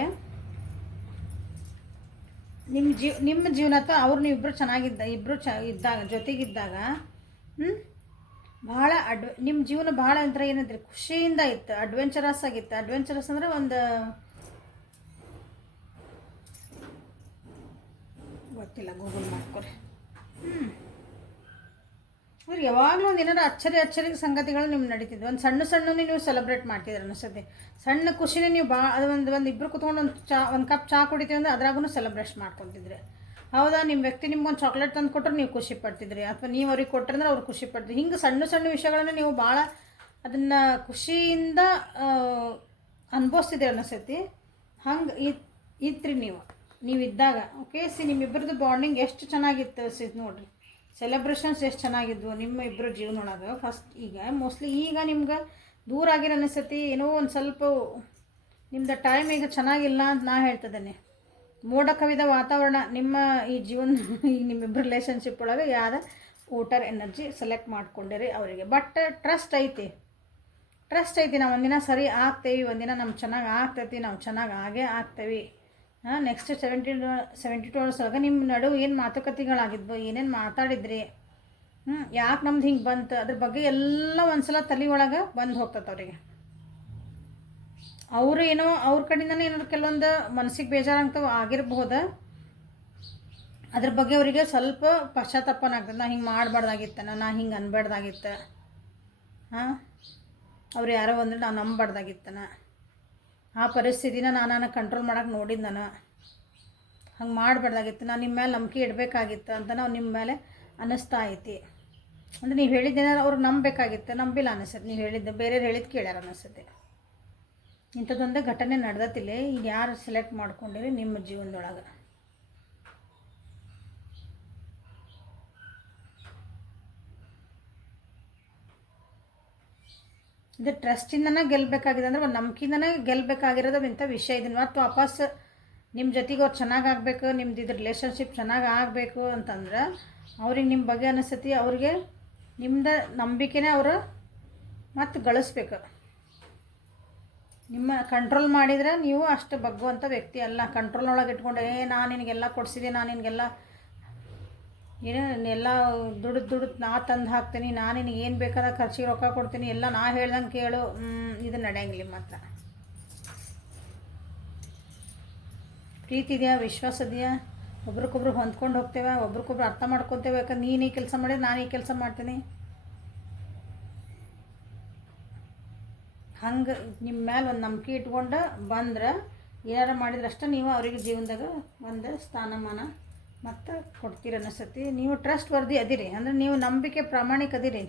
ನಿಮ್ಮ ಜೀವನ ಅಥವಾ ಅವ್ರು ನೀವಿಬ್ಬರು ಇಬ್ಬರು ಇದ್ದಾಗ ಜೊತೆಗಿದ್ದಾಗ ಭಾಳ ನಿಮ್ಮ ಜೀವನ ಭಾಳ ಒಂಥರ ಏನಂದ್ರೆ ಖುಷಿಯಿಂದ ಇತ್ತು, ಅಡ್ವೆಂಚರಸ್ ಆಗಿತ್ತು. ಅಡ್ವೆಂಚರಸ್ ಅಂದರೆ ಒಂದು ಗೊತ್ತಿಲ್ಲ, ಗೂಗಲ್ ಮಾಡ್ಕೊರಿ. ಅವ್ರಿಗೆ ಯಾವಾಗಲೂ ಒಂದು ಏನಾರು ಅಚ್ಚರಿ ಸಂಗತಿಗಳು ನಿಮ್ಗೆ ನಡೀತಿದ್ವು. ಒಂದು ಸಣ್ಣ ನೀವು ಸೆಲೆಬ್ರೇಟ್ ಮಾಡ್ತಿದ್ರು ಅನಿಸುತ್ತೆ. ಸಣ್ಣ ಖುಷಿನೇ ನೀವು ಅದು ಒಂದು ಇಬ್ಬರು ಕುತ್ಕೊಂಡು ಒಂದು ಕಪ್ ಚಹಾ ಕುಡಿತೀವಿ ಅಂದರೆ ಅದ್ರಾಗೂ ಸೆಲೆಬ್ರೇಷನ್ ಮಾಡ್ಕೊತಿದ್ರಿ. ಹೌದಾ, ನಿಮ್ಮ ವ್ಯಕ್ತಿ ನಿಮ್ಗೊಂದು ಚಾಕ್ಲೇಟ್ ತಂದು ಕೊಟ್ಟರೆ ನೀವು ಖುಷಿ ಪಡ್ತಿದ್ರಿ, ಅಥವಾ ನೀವು ಅವ್ರಿಗೆ ಕೊಟ್ಟರೆ ಅಂದ್ರೆ ಅವ್ರು ಖುಷಿ ಪಡ್ತಿದ್ರಿ. ಹಿಂಗೆ ಸಣ್ಣ ವಿಷಯಗಳನ್ನ ನೀವು ಭಾಳ ಅದನ್ನು ಖುಷಿಯಿಂದ ಅನುಭವಿಸ್ತಿದ್ರಿ ಅನಿಸ್ತೈತಿ. ಹಂಗೆ ಇದ್ರಿ ನೀವು ಇದ್ದಾಗ. ಓಕೆ, ನಿಮ್ಮಿಬ್ಬರದ್ದು ಬಾಂಡಿಂಗ್ ಎಷ್ಟು ಚೆನ್ನಾಗಿತ್ತು ನೋಡಿರಿ. ಸೆಲೆಬ್ರೇಷನ್ಸ್ ಎಷ್ಟು ಚೆನ್ನಾಗಿದ್ವು ನಿಮ್ಮ ಇಬ್ಬರು ಜೀವನೊಳಗೆ. ಫಸ್ಟ್ ಮೋಸ್ಟ್ಲಿ ಈಗ ನಿಮ್ಗೆ ದೂರ ಆಗಿರೋ ಅನಿಸ್ತೈತಿ. ಏನೋ ಒಂದು ಸ್ವಲ್ಪ ನಿಮ್ದು ಟೈಮ್ ಈಗ ಚೆನ್ನಾಗಿಲ್ಲ ಅಂತ ನಾ ಹೇಳ್ತಿದ್ದೇನೆ. ಮೋಡ ಕವಿದ ವಾತಾವರಣ ನಿಮ್ಮ ಈ ಜೀವನ ಈ ನಿಮ್ಮಿಬ್ಬರು ರಿಲೇಷನ್ಶಿಪ್ ಒಳಗೆ ಯಾವ್ದು ಊಟರ್ ಎನರ್ಜಿ ಸೆಲೆಕ್ಟ್ ಮಾಡ್ಕೊಂಡಿರಿ ಅವರಿಗೆ. ಬಟ್ ಟ್ರಸ್ಟ್ ಐತಿ ನಾವು ಒಂದಿನ ಸರಿ ಆಗ್ತೇವೆ, ಒಂದಿನ ನಮ್ಗೆ ಚೆನ್ನಾಗಿ ಆಗ್ತೈತಿ, ನಾವು ಚೆನ್ನಾಗಿ ಆಗೇ ಆಗ್ತೇವೆ. ನೆಕ್ಸ್ಟ್ 72 hours ಒಳಗೆ ನಿಮ್ಮ ನಡುವೆ ಏನು ಮಾತುಕತೆಗಳಾಗಿದ್ವು, ಏನೇನು ಮಾತಾಡಿದ್ರಿ, ಯಾಕೆ ನಮ್ದು ಹಿಂಗೆ ಬಂತು, ಅದ್ರ ಬಗ್ಗೆ ಎಲ್ಲ ಒಂದ್ಸಲ ತಲೆ ಒಳಗೆ ಬಂದು ಹೋಗ್ತದೆ ಅವರಿಗೆ. ಅವರು ಏನೋ ಅವ್ರ ಕಡೆಯಿಂದನೇ ಏನಾದ್ರು ಕೆಲವೊಂದು ಮನಸ್ಸಿಗೆ ಬೇಜಾರಾಗ್ತವೆ ಆಗಿರ್ಬೋದು. ಅದ್ರ ಬಗ್ಗೆ ಅವರಿಗೆ ಸ್ವಲ್ಪ ಪಶ್ಚಾತ್ತಾಪನ ಆಗ್ತದೆ, ನಾ ಹಿಂಗೆ ಮಾಡಬಾರ್ದಾಗಿತ್ತು, ನಾ ಹಿಂಗೆ ಅನ್ಬಾರ್ದಾಗಿತ್ತು, ಅವ್ರು ಯಾರೋ ಅಂದ್ರೆ ನಾನು ನಂಬಾರ್ದಾಗಿತ್ತನ, ಆ ಪರಿಸ್ಥಿತಿನ ನಾನು ಕಂಟ್ರೋಲ್ ಮಾಡೋಕೆ ನೋಡಿದ್ದು, ನಾನು ಹಂಗೆ ಮಾಡಬಾರ್ದಾಗಿತ್ತು, ನಾನು ನಿಮ್ಮ ಮೇಲೆ ನಂಬಿಕೆ ಇಡಬೇಕಾಗಿತ್ತು ಅಂತ ನಾವು ನಿಮ್ಮ ಮೇಲೆ ಅನ್ನಿಸ್ತಾ ಐತಿ. ಅಂದರೆ ನೀವು ಹೇಳಿದ್ದೇನಾದ್ರು ಅವ್ರಿಗೆ ನಂಬಬೇಕಾಗಿತ್ತು, ನಂಬಿಲ್ಲ ಅನ್ನಿಸುತ್ತೆ. ನೀವು ಹೇಳಿದ್ದೆ ಬೇರೆಯವ್ರು ಹೇಳಿದ್ದು ಕೇಳ್ಯಾರ ಅನ್ನಿಸುತ್ತೆ. ಇಂಥದ್ದೊಂದೇ ಘಟನೆ ನಡೆದತ್ತಿಲ್ಲ. ಈಗ ಯಾರು ಸೆಲೆಕ್ಟ್ ಮಾಡ್ಕೊಂಡಿರಿ ನಿಮ್ಮ ಜೀವನದೊಳಗೆ. ಇದು ಟ್ರಸ್ಟಿಂದನೇ ಗೆಲ್ಲಬೇಕಾಗಿದೆ, ಅಂದರೆ ಒಂದು ನಂಬಿಕೆಯಿಂದನೇ ಗೆಲ್ಲಬೇಕಾಗಿರೋದು ಇಂಥ ವಿಷಯ. ಇದನ್ನು ಮತ್ತು ವಾಪಸ್ ನಿಮ್ಮ ಜೊತೆಗೆ ಅವ್ರು ಚೆನ್ನಾಗಿ ಆಗಬೇಕು, ನಿಮ್ದು ಇದು ರಿಲೇಷನ್ಶಿಪ್ ಚೆನ್ನಾಗಿ ಆಗಬೇಕು ಅಂತಂದ್ರೆ ಅವ್ರಿಗೆ ನಿಮ್ಮ ಬಗ್ಗೆ ಅನಿಸ್ತತಿ, ಅವ್ರಿಗೆ ನಿಮ್ಮದು ನಂಬಿಕೆನೇ ಅವರು ಮತ್ತು ಗಳಿಸ್ಬೇಕು. ನಿಮ್ಮ ಕಂಟ್ರೋಲ್ ಮಾಡಿದರೆ ನೀವು ಅಷ್ಟು ಬಗ್ಗುವಂಥ ವ್ಯಕ್ತಿ ಅಲ್ಲ. ಕಂಟ್ರೋಲ್ನೊಳಗೆ ಇಟ್ಕೊಂಡು ನಾನು ನಿನಗೆಲ್ಲ ಕೊಡಿಸಿದೆ, ನಾನು ನಿನಗೆಲ್ಲ ಎಲ್ಲ ದುಡ್ದು ನಾ ತಂದು ಹಾಕ್ತೀನಿ, ನಾನು ನಿನಗೆ ಏನು ಬೇಕಾದ ಖರ್ಚಿಗೆ ರೊಕ್ಕ ಕೊಡ್ತೀನಿ, ಎಲ್ಲ ನಾ ಹೇಳ್ದಂಗೆ ಕೇಳು, ಇದು ನಡೆಯಂಗಿಲ್ಲ. ಮಾತ್ರ ಪ್ರೀತಿ ಇದೆಯಾ, ವಿಶ್ವಾಸ ಇದೆಯಾ, ಒಬ್ರಿಗೊಬ್ರು ಹೊಂದ್ಕೊಂಡು ಹೋಗ್ತೇವೆ, ಒಬ್ರಿಗೊಬ್ರು ಅರ್ಥ ಮಾಡ್ಕೊತೇವೆ. ಯಾಕಂದ್ರೆ ನೀನು ಈ ಕೆಲಸ ಮಾಡಿದ್ರೆ ನಾನು ಈ ಕೆಲಸ ಮಾಡ್ತೀನಿ. ಹಂಗೆ ನಿಮ್ಮ ಮೇಲೆ ಒಂದು ನಂಬಿಕೆ ಇಟ್ಕೊಂಡು ಬಂದ್ರೆ ಏನಾರು ಮಾಡಿದ್ರೆ ಅಷ್ಟೇ ನೀವು ಅವರಿಗೆ ಜೀವನದಾಗ ಒಂದು ಸ್ಥಾನಮಾನ ಮತ್ತು ಕೊಡ್ತೀರಿ ಅನ್ನಿಸ್ತತಿ. ನೀವು ಟ್ರಸ್ಟ್ ವರ್ದಿ ಅದಿರಿ, ಅಂದರೆ ನೀವು ನಂಬಿಕೆ ಪ್ರಾಮಾಣಿಕ ಅದಿರಿ.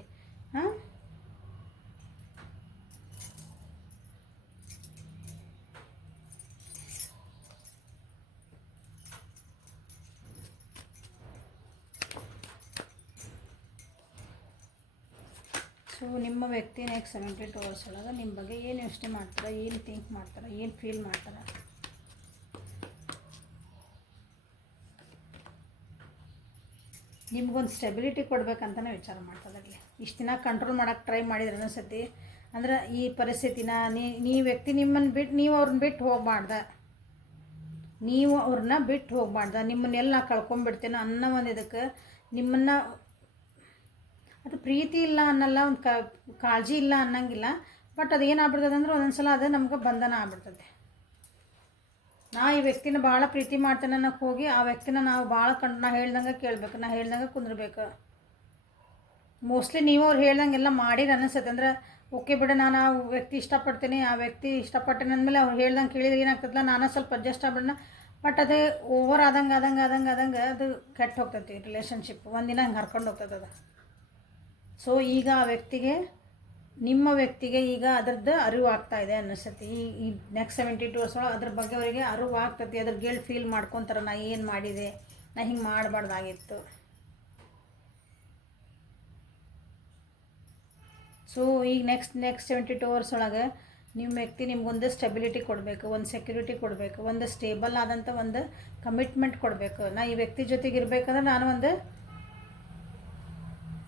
ಸೊ ನಿಮ್ಮ ವ್ಯಕ್ತಿ ನೆಕ್ಸ್ಟ್ 72 hours ಒಳಗೆ ನಿಮ್ಮ ಬಗ್ಗೆ ಏನು ಯೋಚನೆ ಮಾಡ್ತಾರೆ, ಏನು ಥಿಂಕ್ ಮಾಡ್ತಾರೆ, ಏನು ಫೀಲ್ ಮಾಡ್ತಾರೆ. ನಿಮ್ಗೊಂದು ಸ್ಟೆಬಿಲಿಟಿ ಕೊಡ್ಬೇಕಂತಲೇ ವಿಚಾರ ಮಾಡ್ತದೆ. ಇಷ್ಟು ದಿನ ಕಂಟ್ರೋಲ್ ಮಾಡೋಕ್ಕೆ ಟ್ರೈ ಮಾಡಿದ್ರೆ ಅನಿಸತಿ, ಅಂದ್ರೆ ಈ ಪರಿಸ್ಥಿತಿನ ನೀ ವ್ಯಕ್ತಿ ನಿಮ್ಮನ್ನು ಬಿಟ್ಟು ನೀವು ಅವ್ರನ್ನ ಬಿಟ್ಟು ಹೋಗಬಾರ್ದ, ನೀವು ಅವ್ರನ್ನ ಬಿಟ್ಟು ಹೋಗಬಾರ್ದ, ನಿಮ್ಮನ್ನೆಲ್ಲ ನಾ ಕಳ್ಕೊಂಡ್ಬಿಡ್ತೇನೆ ಅನ್ನೋ ಒಂದು ಇದಕ್ಕೆ ನಿಮ್ಮನ್ನು, ಅದು ಪ್ರೀತಿ ಇಲ್ಲ ಅನ್ನಲ್ಲ, ಒಂದು ಕಾಳಜಿ ಇಲ್ಲ ಅನ್ನಂಗಿಲ್ಲ. ಬಟ್ ಅದು ಏನಾಗ್ಬಿಡ್ತದೆ ಅಂದ್ರೆ ಒಂದೊಂದು ಸಲ ಅದು ನಮ್ಗೆ ಬಂಧನ ಆಗ್ಬಿಡ್ತದೆ. ನಾ ಈ ವ್ಯಕ್ತಿನ ಭಾಳ ಪ್ರೀತಿ ಮಾಡ್ತೇನೆ ಅನ್ನೋಕ್ಕೆ ಹೋಗಿ ಆ ವ್ಯಕ್ತಿನ ನಾವು ಭಾಳ ನಾ ಹೇಳ್ದಂಗೆ ಕೇಳಬೇಕು, ನಾ ಹೇಳ್ದಂಗೆ ಕುಂದ್ರಬೇಕು. ಮೋಸ್ಟ್ಲಿ ನೀವು ಅವ್ರು ಹೇಳ್ದಂಗೆಲ್ಲ ಮಾಡಿರಿ ಅನ್ನಿಸುತ್ತೆ. ಅಂದ್ರೆ ಓಕೆ ಬಿಡ, ನಾನು ಆ ವ್ಯಕ್ತಿ ಇಷ್ಟಪಡ್ತೀನಿ, ಆ ವ್ಯಕ್ತಿ ಇಷ್ಟಪಟ್ಟೇನೆ ಅಂದಮೇಲೆ ಅವ್ರು ಹೇಳ್ದಂಗೆ ಕೇಳಿದ್ರೆ ಏನಾಗ್ತದಲ್ಲ, ನಾನು ಸ್ವಲ್ಪ ಅಡ್ಜಸ್ಟ್ ಆಗ್ಬಿಡೋಣ. ಬಟ್ ಅದೇ ಓವರ್ ಆದಂಗೆ ಅದು ಕೆಟ್ಟು ಹೋಗ್ತೈತಿ ರಿಲೇಷನ್ಶಿಪ್, ಒಂದಿನ ಹಂಗೆ ಹರ್ಕೊಂಡು ಹೋಗ್ತದೆ ಅದು. ಸೊ ಈಗ ಆ ವ್ಯಕ್ತಿಗೆ, ನಿಮ್ಮ ವ್ಯಕ್ತಿಗೆ ಈಗ ಅದ್ರದ್ದು ಅರಿವು ಆಗ್ತಾಯಿದೆ ಅನ್ನಿಸ್ತತಿ. ಈ ನೆಕ್ಸ್ಟ್ 72 hours ಒಳಗೆ ಅದ್ರ ಬಗ್ಗೆ ಅವರಿಗೆ ಅರಿವು ಆಗ್ತೈತಿ. ಅದ್ರ ಗಿಲ್ಟ್ ಫೀಲ್ ಮಾಡ್ಕೊತಾರೆ, ನಾ ಏನು ಮಾಡಿದೆ, ನಾ ಹಿಂಗೆ ಮಾಡಬಾರ್ದಾಗಿತ್ತು. ಸೊ ಈಗ ನೆಕ್ಸ್ಟ್ 72 hours ಒಳಗೆ ನಿಮ್ಮ ವ್ಯಕ್ತಿ ನಿಮ್ಗೊಂದು ಸ್ಟೆಬಿಲಿಟಿ ಕೊಡಬೇಕು, ಒಂದು ಸೆಕ್ಯೂರಿಟಿ ಕೊಡಬೇಕು, ಒಂದು ಸ್ಟೇಬಲ್ ಆದಂಥ ಒಂದು ಕಮಿಟ್ಮೆಂಟ್ ಕೊಡಬೇಕು. ನಾ ಈ ವ್ಯಕ್ತಿ ಜೊತೆಗೆ ಇರಬೇಕಂದ್ರೆ ನಾನು ಒಂದು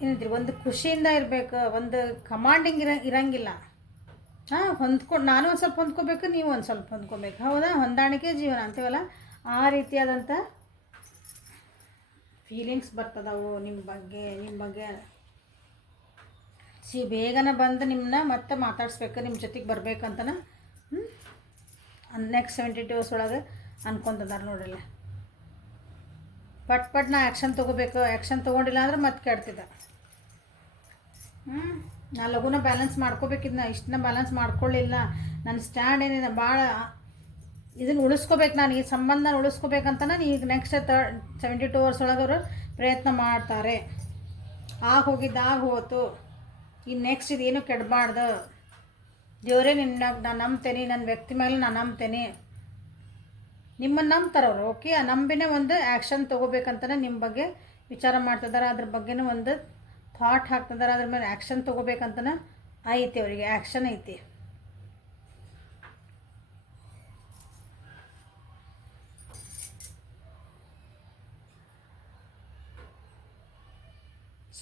ಏನಂತೀರಿ, ಒಂದು ಖುಷಿಯಿಂದ ಇರಬೇಕು, ಒಂದು ಕಮಾಂಡಿಂಗ್ ಇರಂಗಿಲ್ಲ. ಹೊಂದ್ಕೊಂಡು ನಾನು ಒಂದು ಸ್ವಲ್ಪ ಹೊಂದ್ಕೋಬೇಕು, ನೀವು ಒಂದು ಸ್ವಲ್ಪ ಹೊಂದ್ಕೋಬೇಕು. ಹೌದಾ, ಹೊಂದಾಣಿಕೆ ಜೀವನ ಅಂತೀವಲ್ಲ, ಆ ರೀತಿಯಾದಂಥ ಫೀಲಿಂಗ್ಸ್ ಬರ್ತದವು ನಿಮ್ಮ ಬಗ್ಗೆ. ಬೇಗನೆ ಬಂದು ನಿಮ್ಮನ್ನ ಮತ್ತೆ ಮಾತಾಡಿಸ್ಬೇಕು, ನಿಮ್ಮ ಜೊತೆಗೆ ಬರ್ಬೇಕಂತನ ನೆಕ್ಸ್ಟ್ 72 hours ಒಳಗೆ ಅನ್ಕೊತಿದ್ದಾರೆ ನೋಡ್ರಿಲ್ಲ. ಪಟ್ ನಾ ಆ್ಯಕ್ಷನ್ ತೊಗೋಬೇಕು, ಆ್ಯಕ್ಷನ್ ತೊಗೊಂಡಿಲ್ಲ ಅಂದ್ರೆ ಮತ್ತೆ ಕೆಡ್ತಿದ್ದ. ನಾ ಲಘುನ ಬ್ಯಾಲೆನ್ಸ್ ಮಾಡ್ಕೋಬೇಕಿದ್ನ, ಇಷ್ಟನ್ನ ಬ್ಯಾಲೆನ್ಸ್ ಮಾಡ್ಕೊಳ್ಳಿಲ್ಲ. ನನ್ನ ಸ್ಟ್ಯಾಂಡ್ ಏನಿದೆ ಭಾಳ ಇದನ್ನು ಉಳಿಸ್ಕೋಬೇಕು, ನಾನು ಈ ಸಂಬಂಧ ಉಳಿಸ್ಕೋಬೇಕಂತನ ಈಗ ನೆಕ್ಸ್ಟ್ 72 hours ಒಳಗೆ ಅವರು ಪ್ರಯತ್ನ ಮಾಡ್ತಾರೆ. ಹೋಗಿದ್ದು ಹೋತು, ಈ ನೆಕ್ಸ್ಟ್ ಇದೇನು ಕೆಡಬಾರ್ದು, ದೇವರೇ ನಾನು ನಂಬ್ತೇನೆ, ನನ್ನ ವ್ಯಕ್ತಿ ಮೇಲೆ ನಾನು ನಂಬ್ತೇನೆ, ನಿಮ್ಮನ್ನು ನಂಬ್ತಾರೆ ಅವರು. ಓಕೆ, ಆ ನಂಬಿನೇ ಒಂದು ಆ್ಯಕ್ಷನ್ ತೊಗೋಬೇಕಂತಲೇ ನಿಮ್ಮ ಬಗ್ಗೆ ವಿಚಾರ ಮಾಡ್ತಿದ್ದಾರೆ, ಅದ್ರ ಬಗ್ಗೆನೂ ಒಂದು ಥಾಟ್ ಹಾಕ್ತಿದ್ದಾರೆ, ಅದ್ರ ಮೇಲೆ ಆ್ಯಕ್ಷನ್ ತೊಗೋಬೇಕಂತನ ಐತಿ, ಅವರಿಗೆ ಆ್ಯಕ್ಷನ್ ಐತಿ.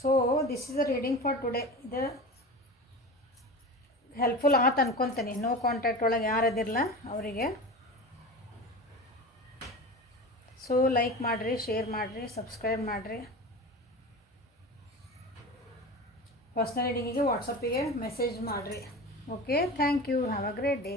So this is a reading for today. ಇದು ಹೆಲ್ಪ್ಫುಲ್ ಆತ ಅನ್ಕೊತೀನಿ. ನೋ ಕಾಂಟ್ಯಾಕ್ಟ್ ಒಳಗೆ ಯಾರದಿರಲ್ಲ ಅವರಿಗೆ. ಸೊ ಲೈಕ್ ಮಾಡಿರಿ, ಶೇರ್ ಮಾಡಿರಿ, ಸಬ್ಸ್ಕ್ರೈಬ್ ಮಾಡಿರಿ. ಪರ್ಸ್ನಲ್ ರೀಡಿಂಗಿಗೆ ವಾಟ್ಸಪ್ಪಿಗೆ ಮೆಸೇಜ್ ಮಾಡಿರಿ. Okay, thank you. Have a great day.